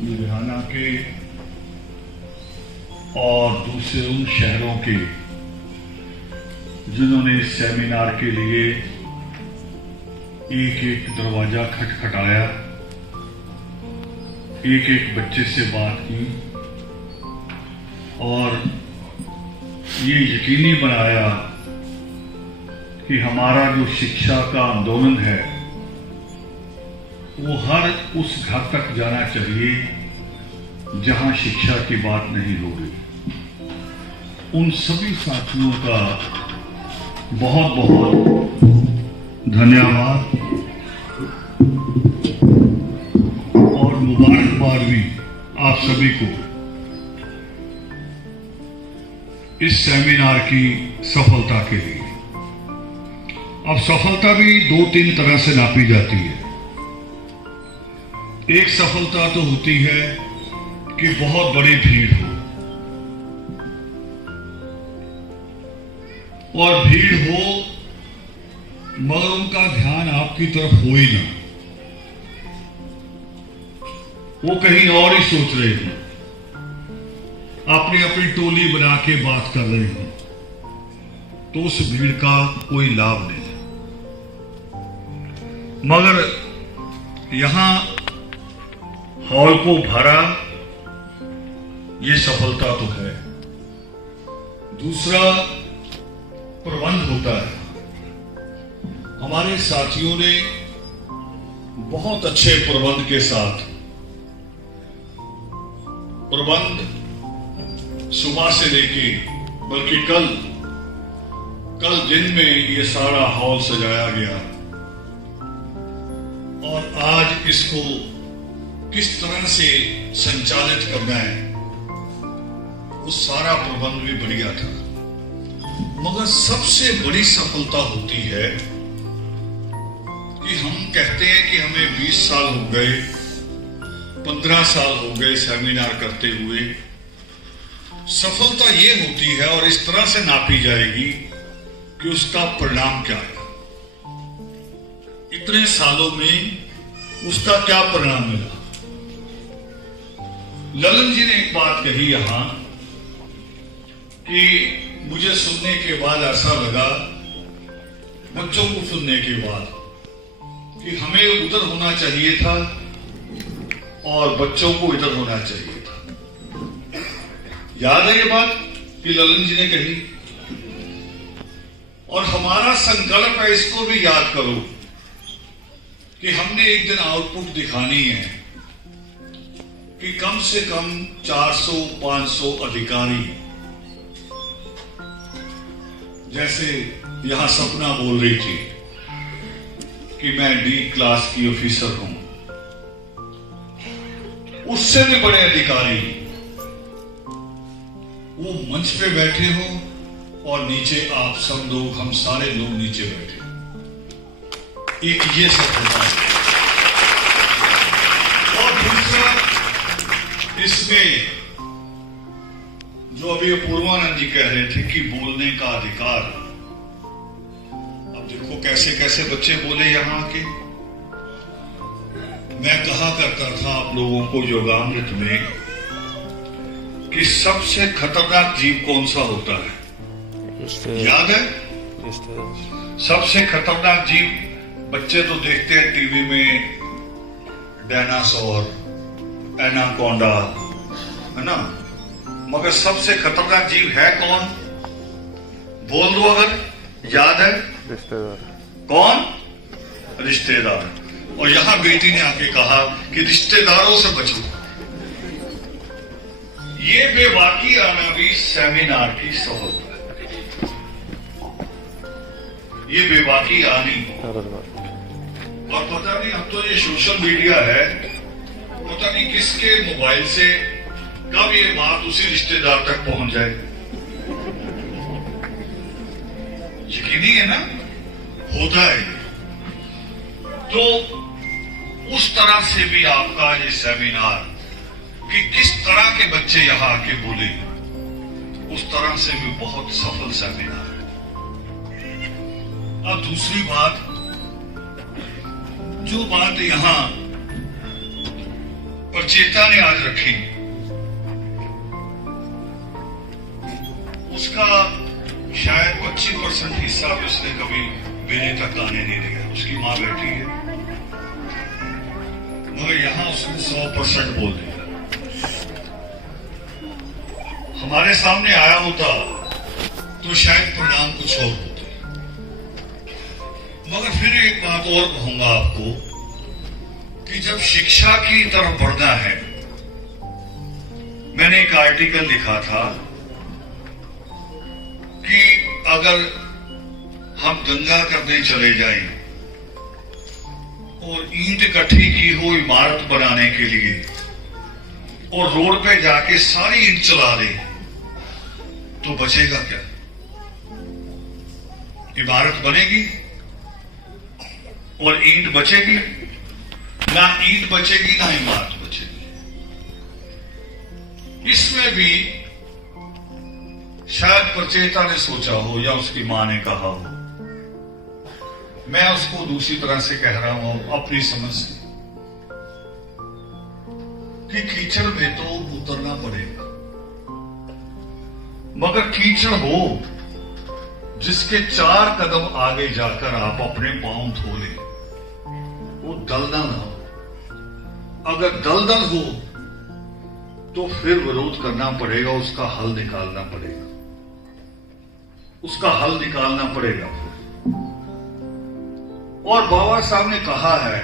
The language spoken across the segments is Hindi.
लुधियाना के और दूसरे उन शहरों के जिन्होंने इस सेमिनार के लिए एक एक दरवाजा खटखटाया, एक एक बच्चे से बात की और ये यकीनी बनाया कि हमारा जो शिक्षा का आंदोलन है वो हर उस घर तक जाना चाहिए जहां शिक्षा की बात नहीं हो रही। उन सभी साथियों का बहुत बहुत धन्यवाद और मुबारकबाद भी आप सभी को इस सेमिनार की सफलता के लिए। अब सफलता भी दो तीन तरह से नापी जाती है। एक सफलता तो होती है कि बहुत बड़ी भीड़ हो, और भीड़ हो मगर उनका ध्यान आपकी तरफ हो ही ना, वो कहीं और ही सोच रहे हो, अपनी अपनी टोली बना के बात कर रहे हो, तो उस भीड़ का कोई लाभ नहीं है। मगर यहां हॉल को भरा, ये सफलता तो है। दूसरा प्रबंध होता है। हमारे साथियों ने बहुत अच्छे प्रबंध के साथ प्रबंध सुबह से लेके बल्कि कल दिन में ये सारा हॉल सजाया गया और आज इसको किस तरह से संचालित करना है वो सारा प्रबंध भी बढ़िया था। मगर सबसे बड़ी सफलता होती है कि हम कहते हैं कि हमें 20 साल हो गए, 15 साल हो गए सेमिनार करते हुए। सफलता ये होती है और इस तरह से नापी जाएगी कि उसका परिणाम क्या है, इतने सालों में उसका क्या परिणाम मिला। ललन जी ने एक बात कही यहां कि मुझे सुनने के बाद ऐसा लगा, बच्चों को सुनने के बाद, कि हमें उधर होना चाहिए था और बच्चों को इधर होना चाहिए था। याद है ये बात कि ललन जी ने कही, और हमारा संकल्प है, इसको भी याद करो कि हमने एक दिन आउटपुट दिखानी है कि कम से कम 400-500 अधिकारी, जैसे यहां सपना बोल रही थी कि मैं डी क्लास की ऑफिसर हूं, उससे भी बड़े अधिकारी वो मंच पे बैठे हो और नीचे आप सब लोग, हम सारे लोग नीचे बैठे हो। एक ये सफलता है। और दूसरा, इसमें जो अभी पूर्वानंद जी कह रहे थे कि बोलने का अधिकार, अब देखो कैसे कैसे बच्चे बोले यहां के। मैं कहा करता था आप लोगों को योगामृत में कि सबसे खतरनाक जीव कौन सा होता है, याद है? सबसे खतरनाक जीव, बच्चे तो देखते हैं टीवी में डायनासोर, एनाकोंडा, है ना, मगर सबसे खतरनाक जीव है कौन? बोल दो अगर याद है। रिश्तेदार। कौन? रिश्तेदार। और यहां बेटी ने आके कहा कि रिश्तेदारों से बचो। ये बेबाकी आना भी सेमिनार की सफलता है। ये बेबाकी आनी, और पता नहीं, अब तो ये सोशल मीडिया है, पता नहीं किसके मोबाइल से कब ये बात उसी रिश्तेदार तक पहुंच जाए। यकीनी है ना, होता है। तो उस तरह से भी आपका ये सेमिनार, कि किस तरह के बच्चे यहां आके बोले, उस तरह से भी बहुत सफल सेमिनार है। अब दूसरी बात, जो बात यहां पर चेता ने आज रखी, उसका शायद 25% हिस्सा भी उसने कभी मेरे तक आने नहीं दिया। उसकी मां बैठी है, मगर यहां उसने 100% बोल दिया। हमारे सामने आया होता तो शायद परिणाम कुछ और होते। मगर फिर एक बात और कहूंगा आपको कि जब शिक्षा की तरफ बढ़ना है, मैंने एक आर्टिकल लिखा था कि अगर हम दंगा करने चले जाएं और ईंट इकट्ठी की हो इमारत बनाने के लिए और रोड पे जाके सारी ईंट चला दें, तो बचेगा क्या? इमारत बनेगी और ईंट बचेगी? ना ईंट बचेगी ना इमारत बचेगी। इसमें भी शायद प्रचेता ने सोचा हो या उसकी मां ने कहा हो, मैं उसको दूसरी तरह से कह रहा हूं अपनी समझ से, कि कीचड़ में तो उतरना पड़ेगा, मगर कीचड़ हो जिसके 4 कदम आगे जाकर आप अपने पांव धो ले, वो दलदल ना हो। अगर दलदल हो तो फिर विरोध करना पड़ेगा, उसका हल निकालना पड़ेगा, उसका हल निकालना पड़ेगा। और बाबा साहब ने कहा है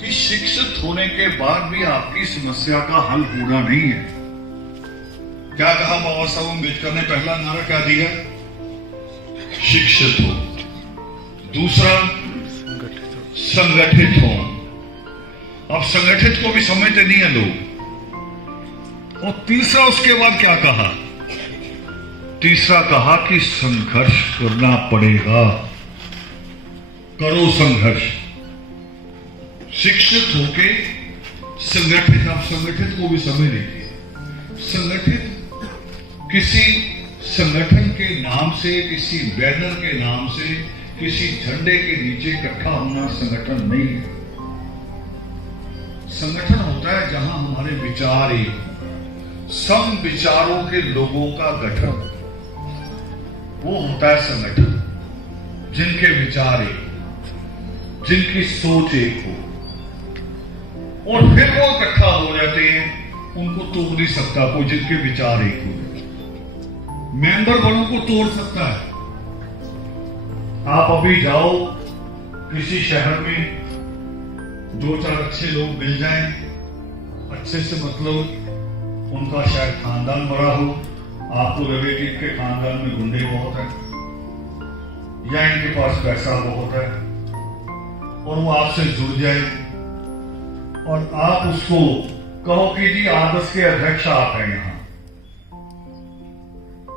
कि शिक्षित होने के बाद भी आपकी समस्या का हल पूरा नहीं है। क्या कहा बाबा साहब अम्बेडकर ने? पहला नारा क्या दिया? शिक्षित हो। दूसरा, संगठित हो। अब संगठित को भी समझते नहीं है लोग। और तीसरा उसके बाद क्या कहा? तीसरा कहा कि संघर्ष करना पड़ेगा। करो संघर्ष। शिक्षित होके संगठित, आप संगठित को भी समझ लीजिए। संगठित किसी संगठन के नाम से, किसी बैनर के नाम से, किसी झंडे के नीचे इकट्ठा होना संगठन नहीं है। संगठन होता है जहां हमारे विचार एक, सम विचारों के लोगों का गठन, वो होता है संगठन। जिनके विचार एक, जिनकी सोच एक हो, और फिर वो इकट्ठा हो जाते हैं, उनको तोड़ नहीं सकता कोई जिनके विचार एक हो। मेंबर बड़ों को तोड़ सकता है। आप अभी जाओ किसी शहर में, 2-4 अच्छे लोग मिल जाएं, अच्छे से मतलब उनका शायद खानदान बड़ा हो, आपको रिलेटिव के खानदान में गुंडे बहुत है या इनके पास पैसा बहुत है, और वो आपसे जुड़ जाए और आप उसको कहो कि जी आदर्श के अध्यक्ष आप हैं। यहां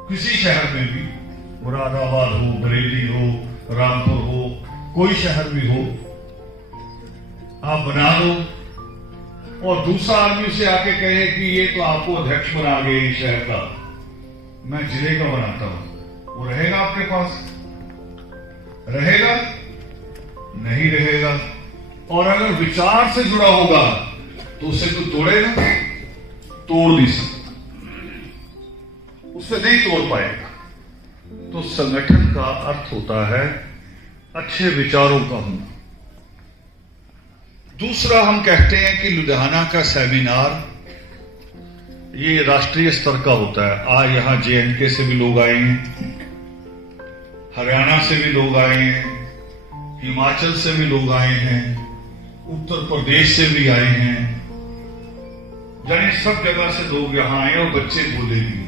किसी शहर में भी, मुरादाबाद हो, बरेली हो, रामपुर हो, कोई शहर भी हो, आप बना दो और दूसरा आदमी उसे आके कहे कि ये तो आपको अध्यक्ष बना गए इस शहर का, मैं जिले का बनाता हूं, वो रहेगा आपके पास? रहेगा? नहीं रहेगा। और अगर विचार से जुड़ा होगा तो उसे तो तोड़ेगा? तोड़ नहीं सकता, उसे नहीं तोड़ पाएगा। तो संगठन का अर्थ होता है अच्छे विचारों का होना। दूसरा, हम कहते हैं कि लुधियाना का सेमिनार ये राष्ट्रीय स्तर का होता है। आज यहां JNK से भी लोग आए हैं, हरियाणा से भी लोग आए हैं, हिमाचल से भी लोग आए हैं, उत्तर प्रदेश से भी आए हैं, यानी सब जगह से लोग यहां आए। और बच्चे बोले भी,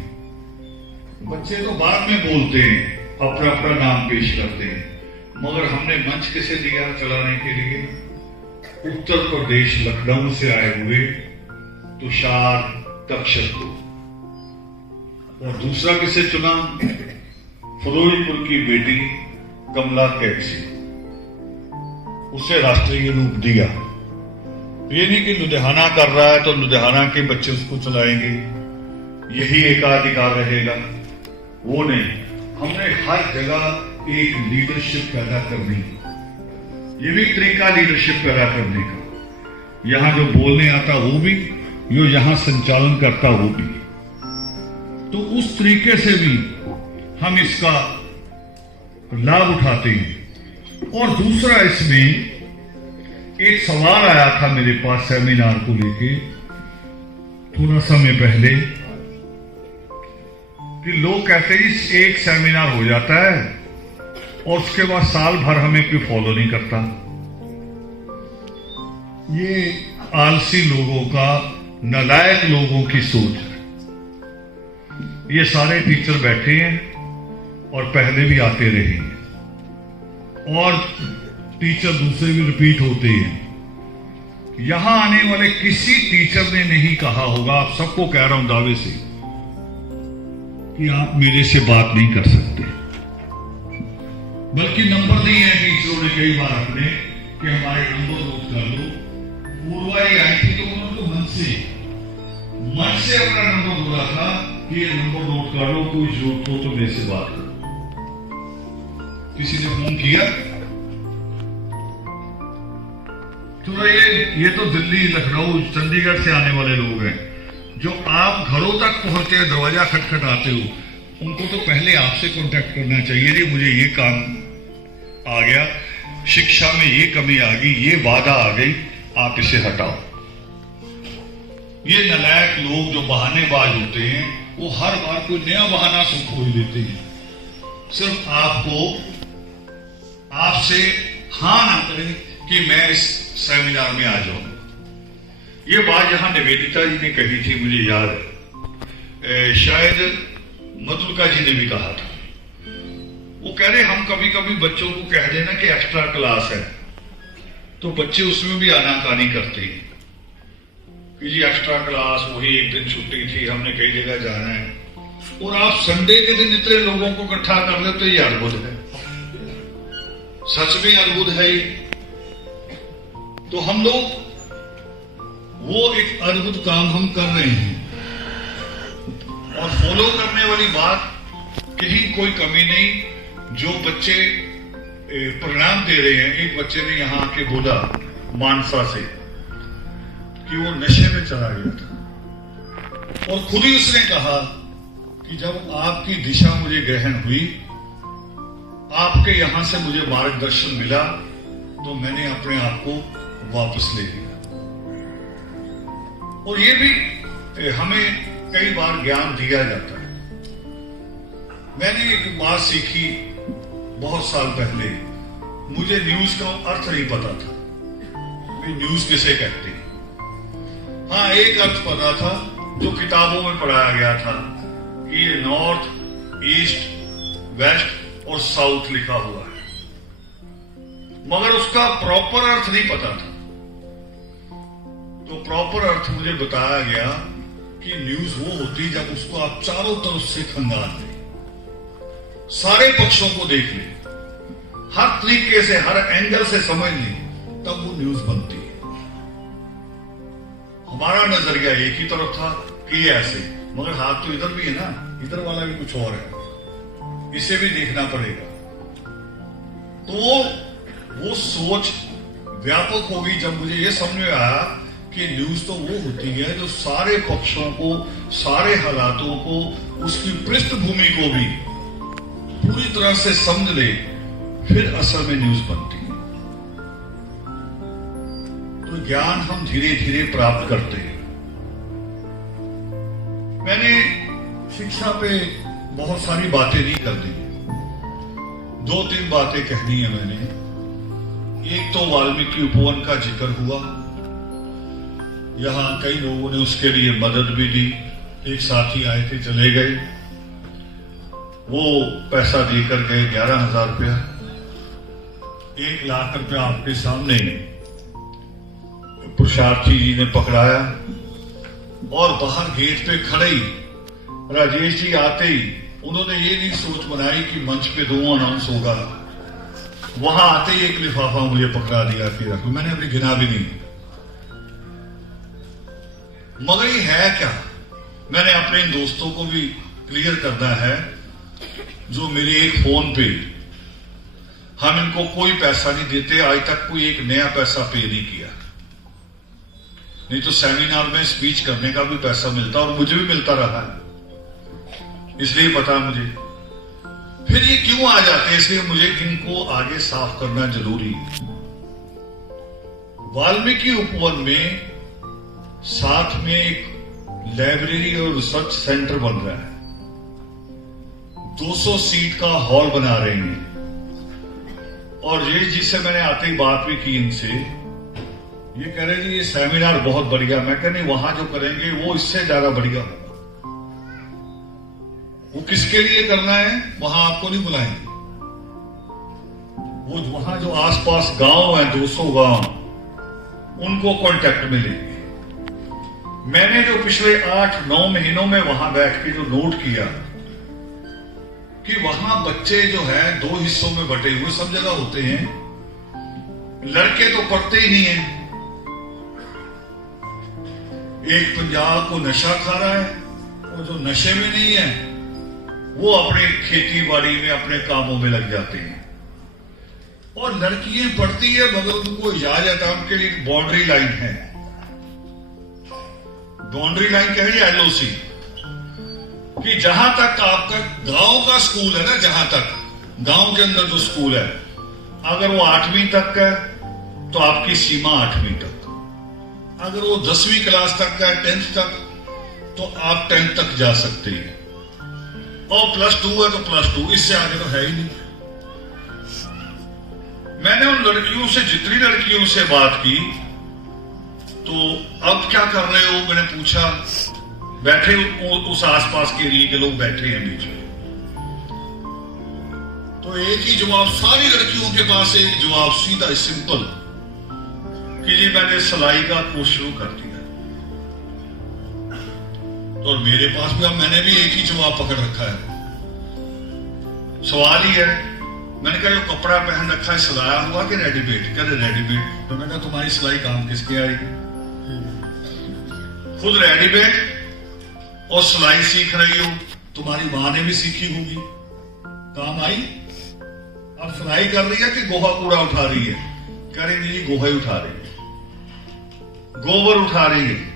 बच्चे तो बाद में बोलते हैं, अपना अपना नाम पेश करते हैं, मगर हमने मंच किसे दिया चलाने के लिए? उत्तर प्रदेश लखनऊ से आए हुए तुषार कक्षक को। और दूसरा किसे चुना? फिरोजपुर की बेटी कमला कैक्सी, उसे राष्ट्रीय रूप दिया। ये नहीं कि लुधियाना कर रहा है तो लुधियाना के बच्चे उसको चलाएंगे, यही एकाधिकार रहेगा, वो नहीं। हमने हर जगह एक लीडरशिप पैदा करनी, ये भी तरीका लीडरशिप पैदा करने का। यहां जो बोलने आता वो भी, जो यहां संचालन करता वो भी। तो उस तरीके से भी हम इसका लाभ उठाते हैं। और दूसरा, इसमें एक सवाल आया था मेरे पास सेमिनार को लेके थोड़ा समय पहले, कि लोग कहते हैं एक सेमिनार हो जाता है और उसके बाद साल भर हमें कोई फॉलो नहीं करता। ये आलसी लोगों का, नालायक लोगों की सोच है। ये सारे टीचर बैठे हैं और पहले भी आते रहे हैं और टीचर दूसरे भी रिपीट होते हैं। यहां आने वाले किसी टीचर ने नहीं कहा होगा, आप सबको कह रहा हूं दावे से, कि आप मेरे से बात नहीं कर सकते। बल्कि नंबर नहीं है टीचरों ने कई बार अपने कि हमारे नंबर नोट कर लो। पूर्वाई आई थी तो उन्होंने मन से अपना नंबर बोला था कि ये नंबर नोट कर लो, कोई जरूरत हो तो मेरे से बात करो। किसी ने फोन किया तो ये तो दिल्ली, लखनऊ, चंडीगढ़ से आने वाले लोग हैं। जो आप घरों तक पहुंचते हैं, दरवाजा खटखटाते हो, उनको तो पहले आपसे कांटेक्ट करना चाहिए। जी मुझे ये काम आ गया, शिक्षा में ये कमी आ गई, ये बाधा आ गई, आप इसे हटाओ। ये नालायक लोग जो बहानेबाज होते हैं, वो हर बार कोई नया बहाना खोज लेते हैं, सिर्फ आपसे हाँ ना करें कि मैं इस सेमिनार में आ जाऊं। ये बात यहां निवेदिता जी ने कही थी, मुझे याद है, शायद मधुलिका जी ने भी कहा था। वो कह रहे हम कभी कभी बच्चों को कह देना कि एक्स्ट्रा क्लास है, तो बच्चे उसमें भी आनाकानी करते हैं कि जी एक्स्ट्रा क्लास, वही एक दिन छुट्टी थी, हमने कई जगह जाना है। और आप संडे के दिन इतने लोगों को इकट्ठा कर ले, तो ये अद्भुत है, सच में अद्भुत है ये। तो हम लोग वो एक अद्भुत काम हम कर रहे हैं और फॉलो करने वाली बात कहीं कोई कमी नहीं। जो बच्चे परिणाम दे रहे हैं, एक बच्चे ने यहां आके बोला मानसा से कि वो नशे में चला गया था और खुद ही उसने कहा कि जब आपकी दिशा मुझे ग्रहण हुई, आपके यहां से मुझे मार्गदर्शन मिला, तो मैंने अपने आप को वापस ले लिया। और ये भी हमें कई बार ज्ञान दिया जाता है। मैंने एक बात सीखी बहुत साल पहले, मुझे न्यूज का अर्थ नहीं पता था, न्यूज किसे कहते हैं। हाँ, एक अर्थ पता था जो किताबों में पढ़ाया गया था कि ये नॉर्थ, ईस्ट, वेस्ट और साउथ लिखा हुआ है, मगर उसका प्रॉपर अर्थ नहीं पता था। तो प्रॉपर अर्थ मुझे बताया गया कि न्यूज वो होती जब उसको आप चारों तरफ से खंगाल लें, सारे पक्षों को देख लें, हर तरीके से, हर एंगल से समझ लें, तब वो न्यूज बनती है। हमारा नजरिया एक ही तरफ था कि ये ऐसे, मगर हाथ तो इधर भी है ना, इधर वाला भी कुछ और है, इसे भी देखना पड़ेगा। तो वो सोच व्यापक होगी जब मुझे ये समझ में आया कि न्यूज तो वो होती है जो सारे पक्षों को, सारे हालातों को, उसकी पृष्ठभूमि को भी पूरी तरह से समझ ले, फिर असल में न्यूज बनती है। तो ज्ञान हम धीरे धीरे प्राप्त करते हैं। मैंने शिक्षा पे बहुत सारी बातें नहीं कर दी, 2-3 बातें कहनी है मैंने। एक तो वाल्मीकि उपवन का जिक्र हुआ, यहां कई लोगों ने उसके लिए मदद भी दी। एक साथी आए थे, चले गए, वो पैसा देकर गए 11,000 रुपया। 1 लाख रुपया आपके सामने पुरुषार्थी जी ने पकड़ाया और बाहर गेट पे खड़े ही राजेश जी आते ही उन्होंने ये नहीं सोच बनाई कि मंच पे 2 अनाउंस होगा, वहां आते ही एक लिफाफा मुझे पकड़ा दिया कि रखो। मैंने अभी गिना भी नहीं, मगर ये है क्या, मैंने अपने इन दोस्तों को भी क्लियर करना है जो मेरे एक फोन पे, हम इनको कोई पैसा नहीं देते, आज तक कोई एक नया पैसा पे नहीं किया। नहीं तो सेमिनार में स्पीच करने का भी पैसा मिलता और मुझे भी मिलता रहा है, इसलिए पता है मुझे। फिर ये क्यों आ जाते हैं, इसलिए मुझे इनको आगे साफ करना जरूरी है। वाल्मीकि उपवन में साथ में एक लाइब्रेरी और रिसर्च सेंटर बन रहा है, 200 सीट का हॉल बना रहे हैं। और ये जिससे मैंने आते ही बात भी की इनसे, ये कह रहे जी ये सेमिनार बहुत बढ़िया। मैं कह नहीं, वहां जो करेंगे वो इससे ज्यादा बढ़िया होगा। वो किसके लिए करना है, वहां आपको नहीं बुलाएंगे। वो वहां जो आसपास गांव है, 200 गांव, उनको कांटेक्ट में लेंगे। मैंने जो पिछले 8-9 महीनों में वहां बैठ के जो नोट किया कि वहां बच्चे जो है 2 हिस्सों में बटे हुए सब जगह होते हैं। लड़के तो पढ़ते ही नहीं है। एक पंजाब को नशा खा रहा है, और जो नशे में नहीं है वो अपने खेती बाड़ी में अपने कामों में लग जाते हैं। और लड़कियां पढ़ती है मगर उनको इजाजत है, उनके लिए एक बाउंड्री लाइन है। बाउंड्री लाइन क्या है, LOC, कि जहां तक आपका गांव का स्कूल है ना, जहां तक गांव के अंदर जो स्कूल है, अगर वो 8वीं तक है तो आपकी सीमा 8वीं तक। अगर वो 10वीं क्लास तक का है, 10th तक, तो आप 10th तक जा सकते हैं। और +2 है तो +2, इससे आगे तो है ही नहीं। मैंने उन लड़कियों से, जितनी लड़कियों से बात की, तो अब क्या कर रहे हो मैंने पूछा। बैठे उस आसपास के एरिया के लोग बैठे हैं बीच में, तो एक ही जवाब, सारी लड़कियों के पास एक जवाब सीधा सिंपल, कि जी मैंने सिलाई का कोर्स शुरू कर दिया। तो मेरे पास भी, अब मैंने भी एक ही जवाब पकड़ रखा है। सवाल ही है, मैंने कहा जो कपड़ा पहन रखा है सिलाया हुआ कि रेडीमेड? कह रहे रेडीमेड। तो मैंने कहा तुम्हारी सिलाई काम किसके आएगी? खुद रेडीमेड और सिलाई सीख रही हो, तुम्हारी मां ने भी सीखी होगी, काम आई। अब सिलाई कर रही है कि गोहा कूड़ा उठा रही है? कह रही जी गोहा ही उठा रही है, गोबर उठा रही है।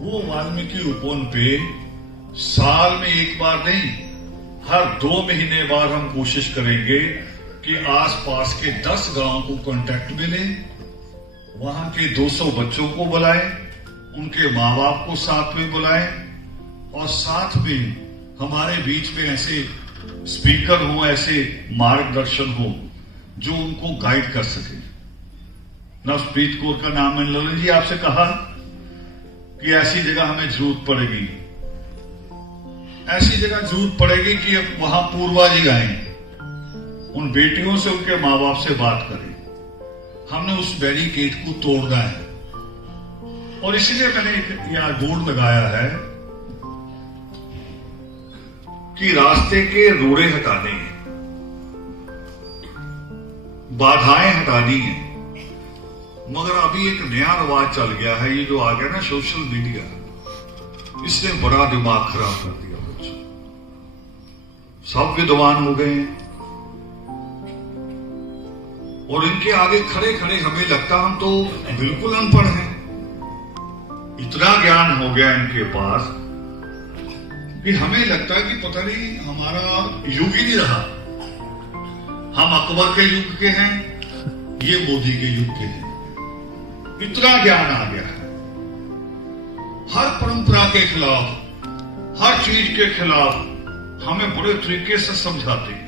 वो वाल्मीकि उपवन पे साल में एक बार नहीं, हर 2 महीने बाद हम कोशिश करेंगे कि आसपास के 10 गांव को कांटेक्ट में लें, वहां के 200 बच्चों को बुलाएं, उनके माँ बाप को साथ में बुलाएं, और साथ में हमारे बीच में ऐसे स्पीकर हो, ऐसे मार्गदर्शन हो जो उनको गाइड कर सके। नवप्रीत कौर का नाम मैंने ललित जी आपसे कहा कि ऐसी जगह हमें जरूरत पड़ेगी, ऐसी जगह जरूरत पड़ेगी कि अब वहां पूर्वा जी आए, उन बेटियों से, उनके माँ बाप से बात करें। हमने उस बैरिकेड को तोड़ना है, और इसीलिए मैंने एक यहां बोर्ड लगाया है कि रास्ते के रोड़े हटाने हैं, बाधाएं हटानी है। मगर अभी एक नया रवाज चल गया है, ये जो आ गया ना सोशल मीडिया, इसने बड़ा दिमाग खराब कर दिया बच्चों। सब विद्वान हो गए हैं, और इनके आगे खड़े खड़े हमें लगता हम तो बिल्कुल अनपढ़ हैं। इतना ज्ञान हो गया इनके पास कि हमें लगता है कि पता नहीं हमारा युग ही नहीं रहा। हम अकबर के युग के हैं, ये मोदी के युग के हैं। इतना ज्ञान आ गया है, हर परंपरा के खिलाफ, हर चीज के खिलाफ हमें बड़े तरीके से समझाते हैं।